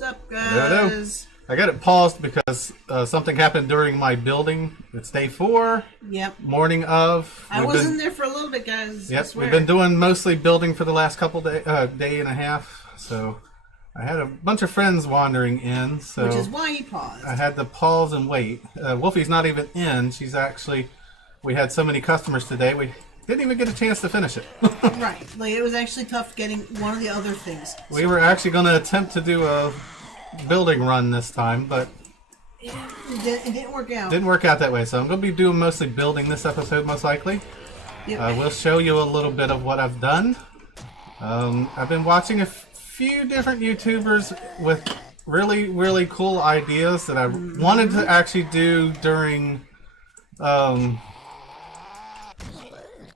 What's up, Hello. guys? I got it paused because something happened during my building. It's day 4. Yep. Morning of. I was in there for a little bit, guys. Yep. We've been doing mostly building for the last couple day and a half. So I had a bunch of friends wandering in. So which is why you paused. I had to pause and wait. Wolfie's not even in. She's actually. We had so many customers today. We didn't even get a chance to finish it. Right. Like, it was actually tough getting one of the other things. We were actually going to attempt to do a building run this time, but it didn't work out. Didn't work out that way, so I'm going to be doing mostly building this episode, most likely. Yep. We'll show you a little bit of what I've done. I've been watching a few different YouTubers with really, really cool ideas that I wanted to actually do during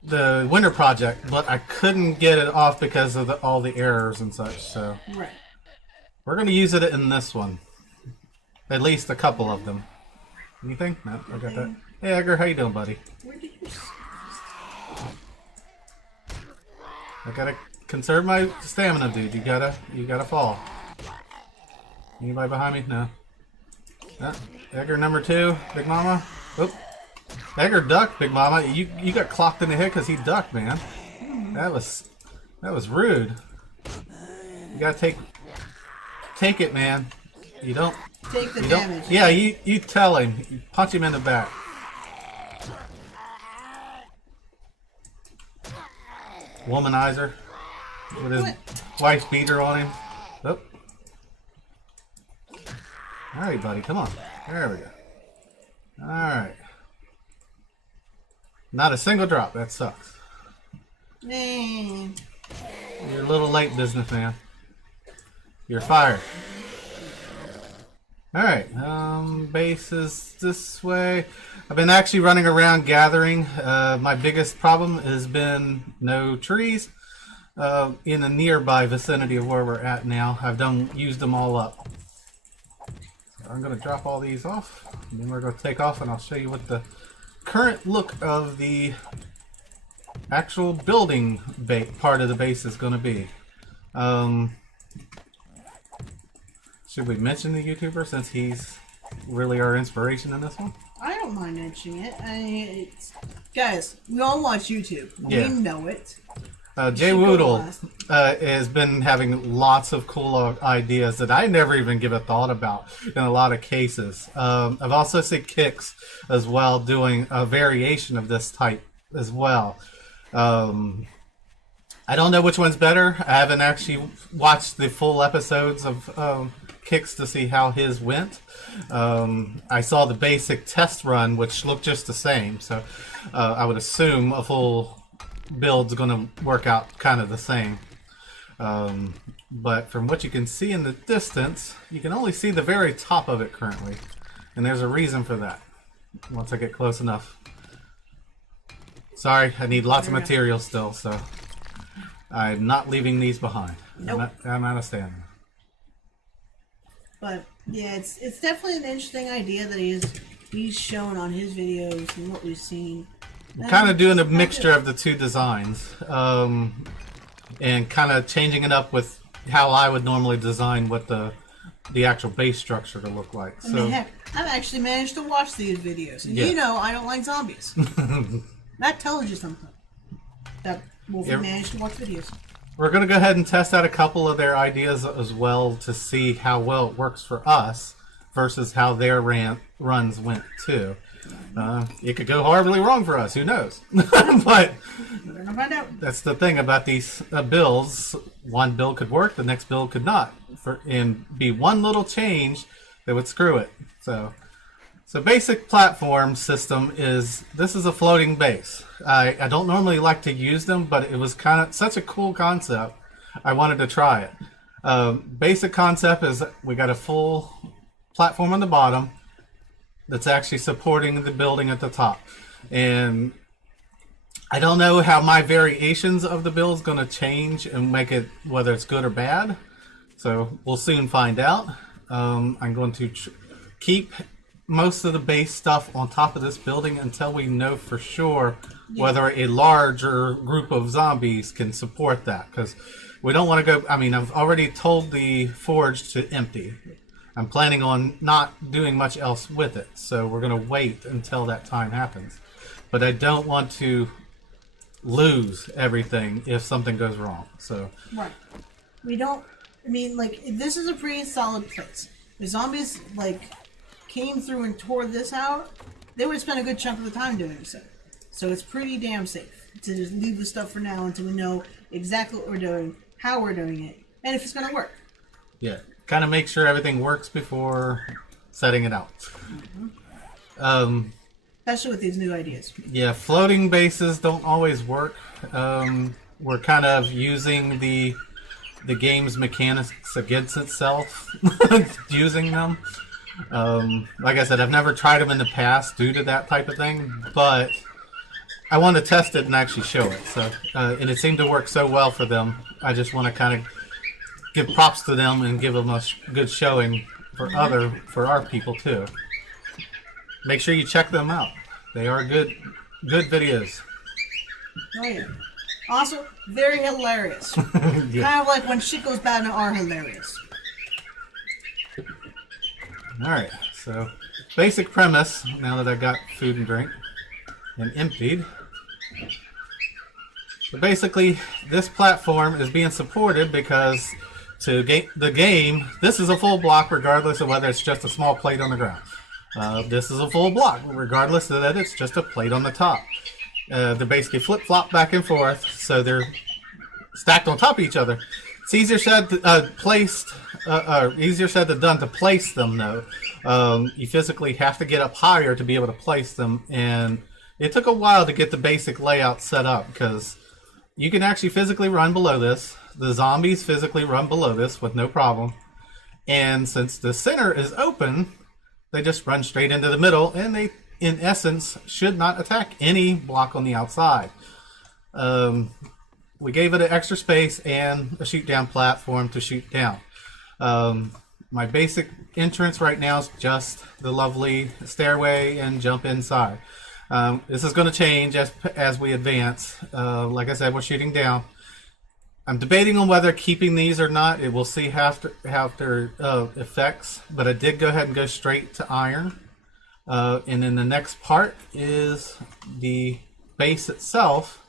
the winter project, but I couldn't get it off because of all the errors and such. So right. We're going to use it in this one. At least a couple of them. Anything? No, I got that. Hey Edgar, how you doing, buddy? Where did you... I gotta conserve my stamina, dude. You gotta fall. Anybody behind me? No. Edgar number 2, Big Mama. Oop. Edgar ducked, Big Mama. You got clocked in the head because he ducked, man. That was rude. You gotta take it, man. You don't take the damage. Yeah, you tell him. You punch him in the back. Womanizer with his wife's beater on him. Oh. All right, buddy, come on. There we go. All right. Not a single drop. That sucks. You're a little late, businessman. You're fired. Alright, base is this way. I've been actually running around gathering. My biggest problem has been no trees in the nearby vicinity of where we're at now. I've used them all up. So I'm going to drop all these off, and then we're going to take off, and I'll show you what the current look of the actual building part of the base is going to be. Should we mention the YouTuber since he's really our inspiration in this one? I don't mind mentioning it. Guys, we all watch YouTube. Yeah. We know it. Jay Woodle has been having lots of cool ideas that I never even give a thought about in a lot of cases. I've also seen Kix as well doing a variation of this type as well. I don't know which one's better. I haven't actually watched the full episodes of Kix to see how his went. I saw the basic test run, which looked just the same, so I would assume a full build's going to work out kind of the same. But from what you can see in the distance, you can only see the very top of it currently, and there's a reason for that once I get close enough. Sorry, I need lots of material still, so I'm not leaving these behind. Nope. I'm out of stamina. But yeah, it's definitely an interesting idea that he's shown on his videos and what we've seen. I'm kind of doing a mixture of the two designs, and kind of changing it up with how I would normally design what the actual base structure to look like. I mean, heck, I've actually managed to watch these videos, and you know I don't like zombies. That tells you something. That Wolfie managed to watch videos. We're going to go ahead and test out a couple of their ideas as well to see how well it works for us versus how their runs went too. It could go horribly wrong for us, who knows? But we're gonna find out. That's the thing about these builds. One build could work, the next build could not. And be one little change that would screw it. So basic platform system is, this is a floating base. I don't normally like to use them, but it was kind of such a cool concept. I wanted to try it. Basic concept is we got a full platform on the bottom that's actually supporting the building at the top. And I don't know how my variations of the build is going to change and make it whether it's good or bad. So we'll soon find out. I'm going to keep most of the base stuff on top of this building until we know for sure whether a larger group of zombies can support that. Because we don't want to go... I mean, I've already told the forge to empty. I'm planning on not doing much else with it. So we're going to wait until that time happens. But I don't want to lose everything if something goes wrong. So right. We don't... I mean, like, this is a pretty solid place. The zombies, like, came through and tore this out, they would spend a good chunk of the time doing so. So it's pretty damn safe to just leave the stuff for now until we know exactly what we're doing, how we're doing it, and if it's going to work. Yeah, kind of make sure everything works before setting it out. Especially with these new ideas. Yeah, floating bases don't always work. We're kind of using the game's mechanics against itself, using them. Like I said, I've never tried them in the past due to that type of thing, but I want to test it and actually show it. So, and it seemed to work so well for them. I just want to kind of give props to them and give them a good showing for our people too. Make sure you check them out. They are good videos. Oh yeah. Also, very hilarious. Yeah. Kind of like when shit goes bad and are hilarious. Alright, so basic premise, now that I got food and drink and emptied. So basically, this platform is being supported because to the game, this is a full block regardless of whether it's just a small plate on the ground. This is a full block regardless of that it's just a plate on the top. They're basically flip-flop back and forth, so they're stacked on top of each other. It's easier said easier said than done to place them, though. You physically have to get up higher to be able to place them, and it took a while to get the basic layout set up, because you can actually physically run below this. The zombies physically run below this with no problem. And since the center is open, they just run straight into the middle, and they, in essence, should not attack any block on the outside. We gave it an extra space and a shoot down platform to shoot down. My basic entrance right now is just the lovely stairway and jump inside. This is going to change as we advance. Like I said, we're shooting down. I'm debating on whether keeping these or not. It will see after effects, but I did go ahead and go straight to iron. And then the next part is the base itself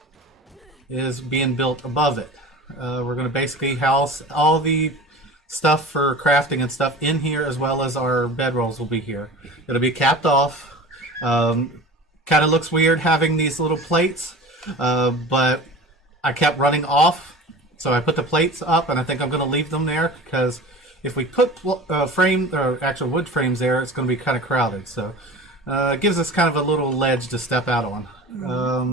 is being built above it. We're going to basically house all the stuff for crafting and stuff in here, as well as our bedrolls will be here. It'll be capped off. Kind of looks weird having these little plates, but I kept running off, so I put the plates up, and I think I'm going to leave them there because if we put frame or actual wood frames there, it's going to be kind of crowded. So it gives us kind of a little ledge to step out on.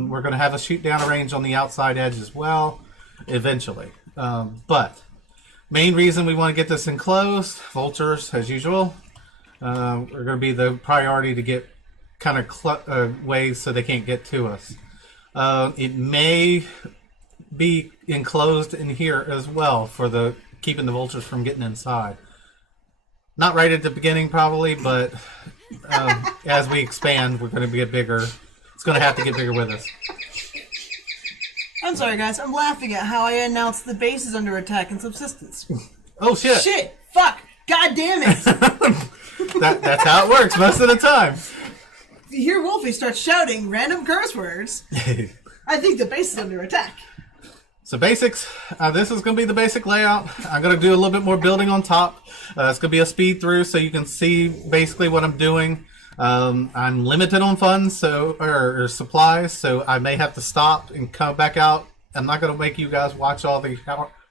We're going to have a shoot down range on the outside edge as well, eventually. But main reason we want to get this enclosed, vultures as usual, are going to be the priority to get kind of ways so they can't get to us. It may be enclosed in here as well for the keeping the vultures from getting inside. Not right at the beginning probably, but as we expand, we're going to get bigger. It's going to have to get bigger with us. I'm sorry, guys. I'm laughing at how I announced the base is under attack and subsistence. Oh, shit. Shit! Fuck! God damn it! That's how it works most of the time. If you hear Wolfie start shouting random curse words, I think the base is under attack. So basics, this is going to be the basic layout. I'm going to do a little bit more building on top. It's going to be a speed through so you can see basically what I'm doing. I'm limited on funds or supplies, so I may have to stop and come back out. I'm not going to make you guys watch all the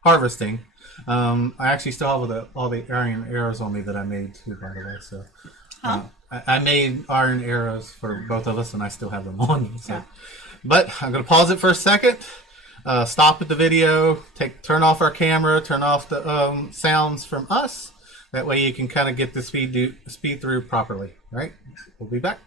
harvesting. I actually still have all the iron arrows on me that I made too, by the way. So I made iron arrows for both of us, and I still have them on. So. Yeah. But I'm going to pause it for a second. Stop at the video, turn off our camera, turn off the sounds from us. That way you can kind of get the speed through properly, right? We'll be back.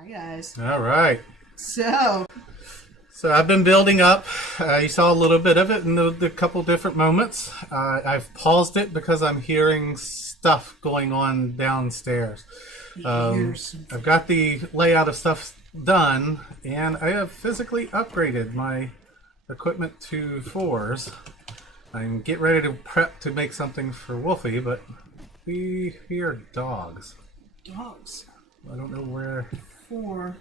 Hi guys. All right. So I've been building up. You saw a little bit of it in the couple different moments. I've paused it because I'm hearing stuff going on downstairs. I've got the layout of stuff done, and I have physically upgraded my equipment to 4s. I'm getting ready to prep to make something for Wolfie, but we hear dogs. Dogs. I don't know where. 4.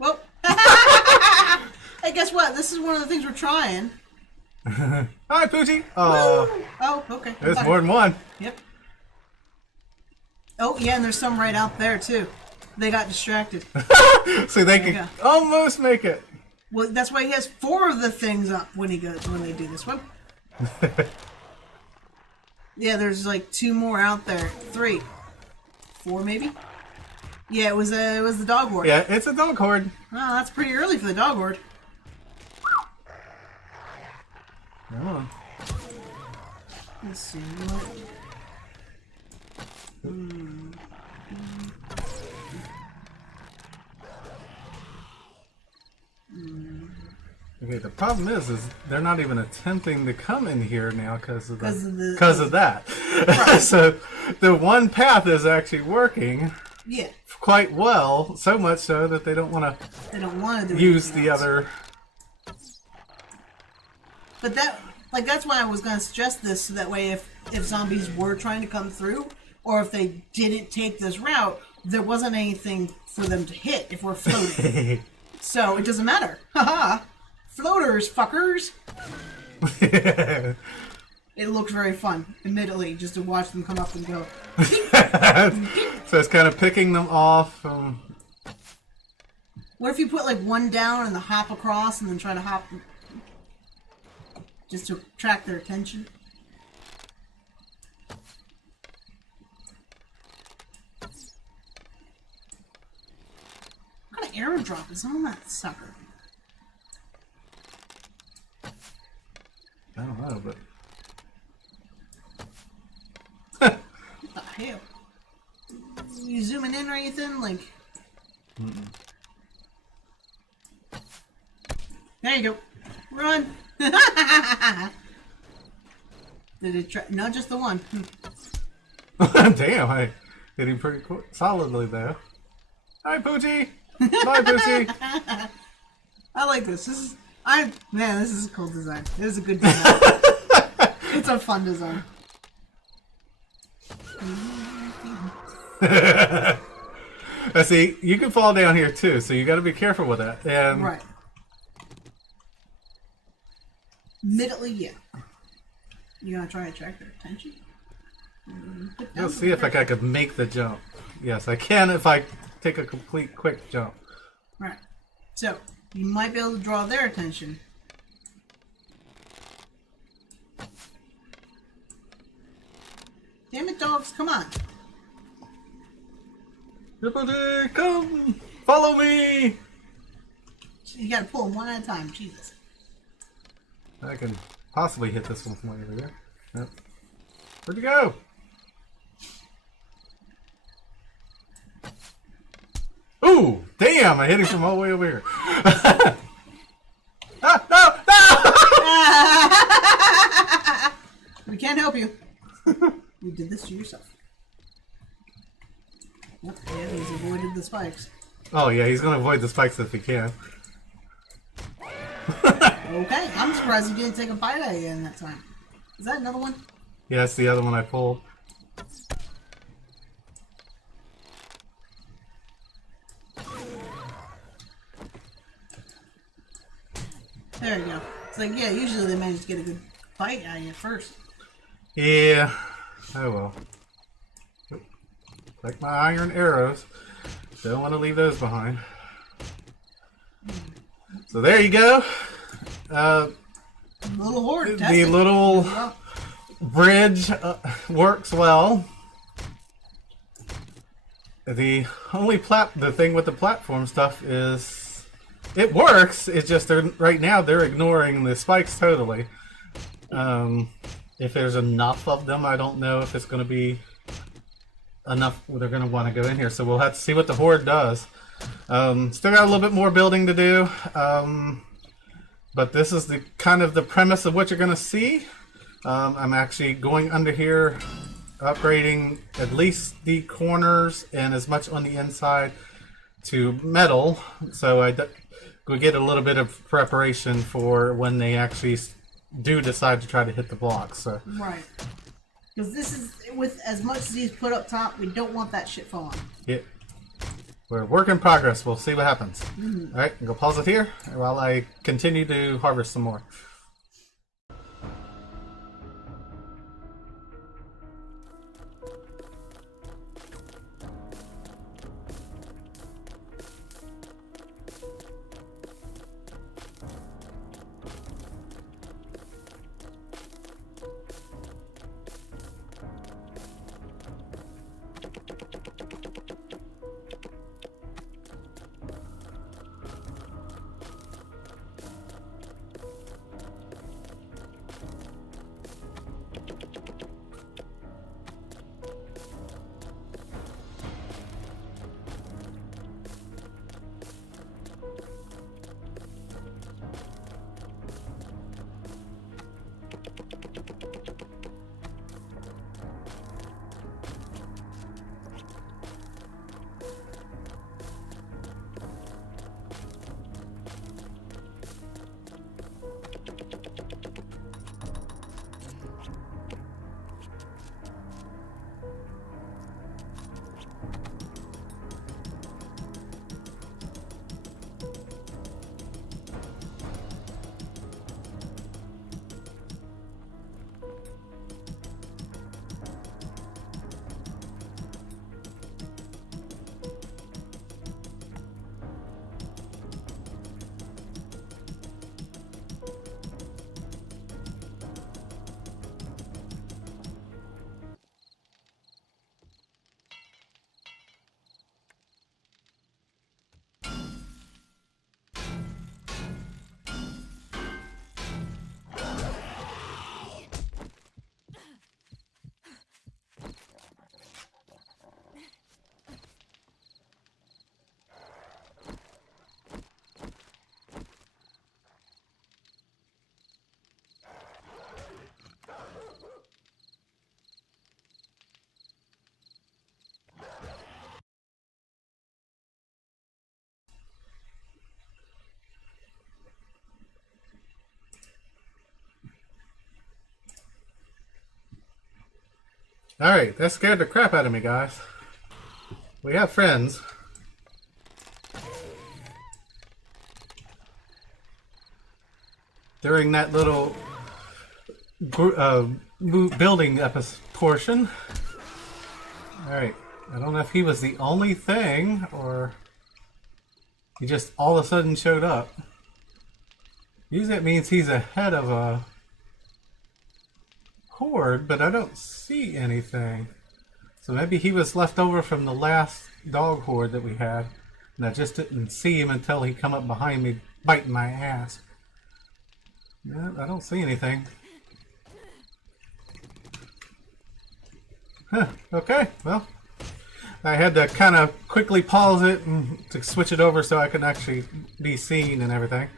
Well, hey, guess what? This is one of the things we're trying. Hi, Poochie. Oh, okay. there's more than one. Yep. Oh, yeah, and there's some right out there, too. They got distracted. So they can almost make it. Well, that's why he has 4 of the things up when they do this one. Yeah, there's like 2 more out there. 3. 4 maybe? Yeah, it was the dog horde. Yeah, it's a dog horde. Oh, that's pretty early for the dog horde. Come on. Let's see what. Okay, the problem is they're not even attempting to come in here now because of that. Right. So the one path is actually working. Yeah. Quite well, so much so that they don't want to use the other. But that's why I was going to suggest this, so that way if zombies were trying to come through, or if they didn't take this route, there wasn't anything for them to hit if we're floating. So it doesn't matter. Haha. Floaters, fuckers. It looks very fun, admittedly, just to watch them come up and go. So it's kind of picking them off. What if you put like one down and the hop across and then try to hop just to attract their attention? What kind of airdrop is on that sucker? I don't know, but what the hell? You zooming in or anything? Like, there you go. Run! Did it try? No, just the one. damn, I hit him pretty solidly there. Hi, Poochie. Bye, Poochie. I like this. This is a cool design. It is a good design. It's a fun design. See, you can fall down here too, so you got to be careful with that. And right. Admittedly, yeah. You gonna try to attract their attention? Let's see if I could make the jump. Yes, I can if I take a complete quick jump. Right. So, you might be able to draw their attention. Damn it, dogs, come on. Everybody, come! Follow me! You gotta pull them one at a time, Jesus. I can possibly hit this one from way over there. Yep. Where'd you go? Ooh! Damn! I hit him from all the way over here. No! We can't help you. You did this to yourself. Yep, yeah, he's avoided the spikes. Oh yeah, he's gonna avoid the spikes if he can. Okay, I'm surprised he didn't take a bite out of you in that time. Is that another one? Yeah, that's the other one I pulled. There you go. It's like, yeah, usually they manage to get a good bite out of you first. Yeah. Oh well. Like my iron arrows. Don't want to leave those behind. So there you go. Little horde. The little bridge works well. The only the thing with the platform stuff is it works. It's just right now they're ignoring the spikes totally. If there's enough of them, I don't know if it's going to be enough. They're going to want to go in here, so we'll have to see what the horde does. Still got a little bit more building to do, but this is the kind of the premise of what you're going to see. I'm actually going under here, upgrading at least the corners and as much on the inside to metal, so we get a little bit of preparation for when they actually do decide to try to hit the blocks. So. Right. Because this is, with as much as he's put up top, we don't want that shit falling. Yeah. We're work in progress. We'll see what happens. All right, I'm going to pause it here while I continue to harvest some more. Alright, that scared the crap out of me, guys. We have friends. During that little building portion. Alright, I don't know if he was the only thing, or he just all of a sudden showed up. Usually it means he's ahead of a horde, but I don't see anything. So maybe he was left over from the last dog horde that we had, and I just didn't see him until he come up behind me biting my ass. No, I don't see anything. Huh, okay, well, I had to kind of quickly pause it and to switch it over so I can actually be seen and everything.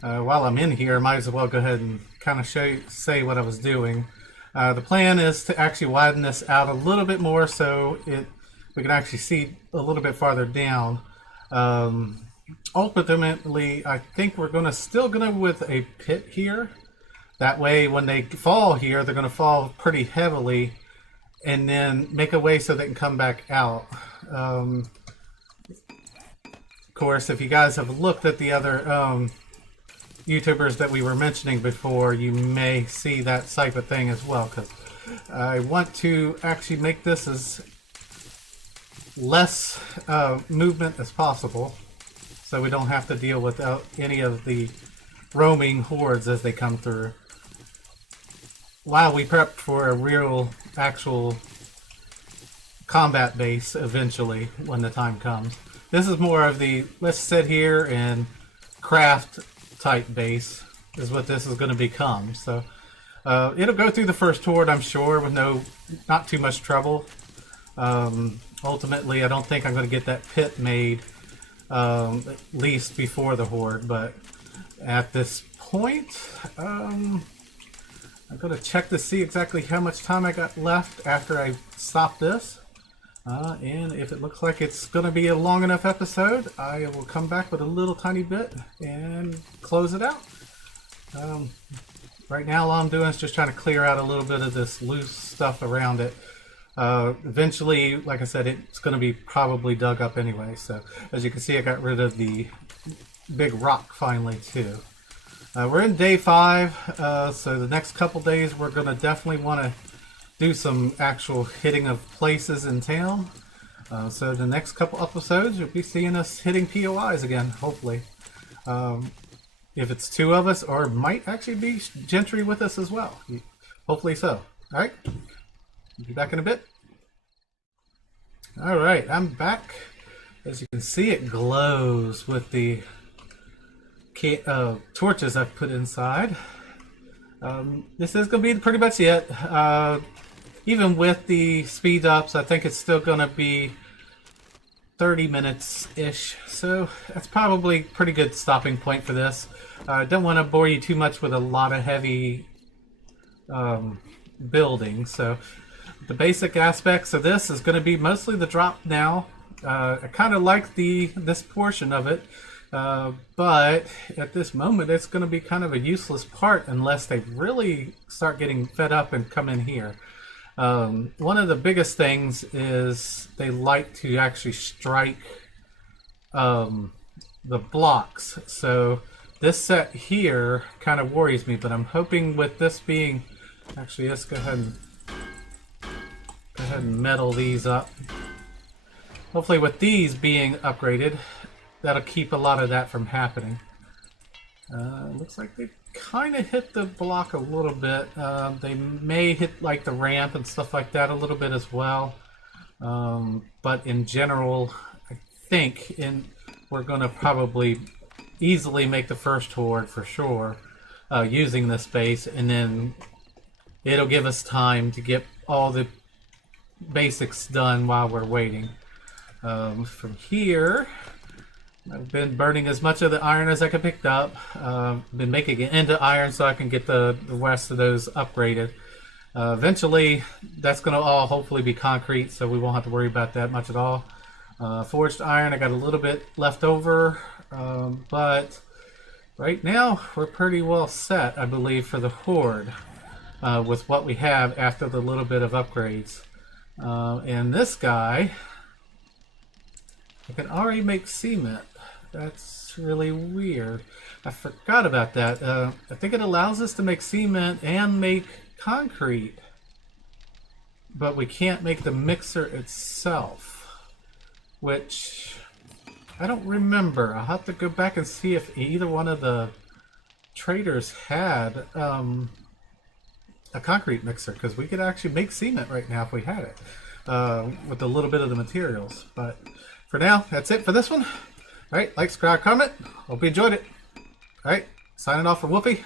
While I'm in here, I might as well go ahead and kind of say what I was doing. The plan is to actually widen this out a little bit more so we can actually see a little bit farther down. Ultimately, I think we're still gonna with a pit here. That way, when they fall here, they're gonna fall pretty heavily, and then make a way so they can come back out. Of course, if you guys have looked at the other YouTubers that we were mentioning before, you may see that type of thing as well, because I want to actually make this as less movement as possible, so we don't have to deal with any of the roaming hordes as they come through, while we prep for a real actual combat base eventually when the time comes. This is more of the let's sit here and craft type base is what this is going to become. So it'll go through the first horde, I'm sure, with not too much trouble. Ultimately, I don't think I'm going to get that pit made at least before the horde. But at this point, I'm going to check to see exactly how much time I got left after I stop this. And if it looks like it's going to be a long enough episode, I will come back with a little tiny bit and close it out. Right now, all I'm doing is just trying to clear out a little bit of this loose stuff around it. Eventually, like I said, it's going to be probably dug up anyway. So as you can see, I got rid of the big rock finally too. We're in day 5, so the next couple days we're going to definitely want to do some actual hitting of places in town. So the next couple episodes, you'll be seeing us hitting POIs again, hopefully. If it's 2 of us, or it might actually be Gentry with us as well. Hopefully so. Alright, be back in a bit. Alright, I'm back. As you can see, it glows with the torches I've put inside. This is going to be pretty much it. Even with the speed ups, I think it's still going to be 30 minutes-ish. So that's probably a pretty good stopping point for this. I don't want to bore you too much with a lot of heavy building. So the basic aspects of this is going to be mostly the drop now. I kind of like this portion of it. But at this moment, it's going to be kind of a useless part unless they really start getting fed up and come in here. One of the biggest things is they like to actually strike the blocks. So this set here kind of worries me, but I'm hoping with this being... Actually, let's go ahead and metal these up. Hopefully with these being upgraded, that'll keep a lot of that from happening. Looks like they kind of hit the block a little bit. They may hit like the ramp and stuff like that a little bit as well. But in general, I think we're going to probably easily make the first horde for sure using this base, and then it'll give us time to get all the basics done while we're waiting. From here, I've been burning as much of the iron as I can pick up. Been making it into iron so I can get the rest of those upgraded. Eventually, that's going to all hopefully be concrete, so we won't have to worry about that much at all. Forged iron, I got a little bit left over, but right now we're pretty well set, I believe, for the horde with what we have after the little bit of upgrades. And this guy, I can already make cement. That's really weird. I forgot about that. I think it allows us to make cement and make concrete, but we can't make the mixer itself, which I don't remember. I'll have to go back and see if either one of the traders had a concrete mixer, because we could actually make cement right now if we had it with a little bit of the materials. But for now, that's it for this one. Alright, like, subscribe, comment. Hope you enjoyed it. Alright, signing off for Wolfie.